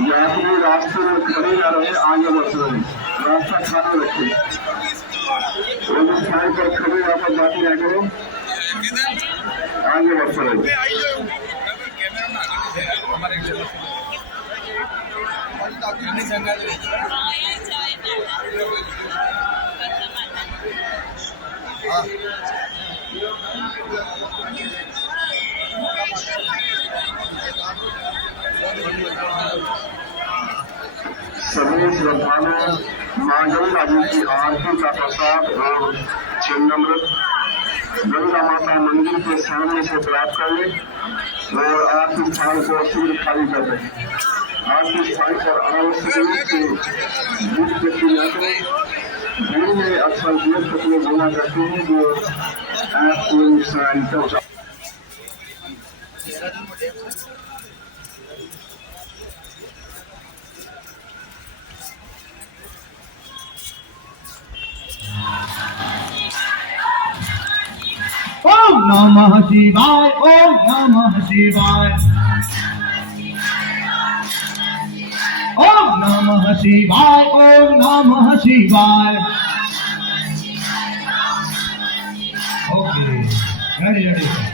यात्री रास्ते में खड़े ना रहे, आगे बढ़ रहे, रास्ता खाना रखे, साइड पर खड़े यहाँ बाकी ना करो, आगे बढ़ रहे। सभी श्रद्धालु मां गंगा जी की आरती का प्रसाद और चिन्नमृत गंगा माता मंदिर के सामने से प्राप्त कर ले और आरती स्थान को शीघ्र खाली कर दें। आरती स्थान पर आवश्यक रूप से भीड़ में अक्सर देश पत्नी बोला करते हैं जो आपको नुकसान पहुंचा। ओम नमः शिवाय, ओम नमः शिवाय, ओम नमः शिवाय, ओम नमः शिवाय। Okay, ready ready.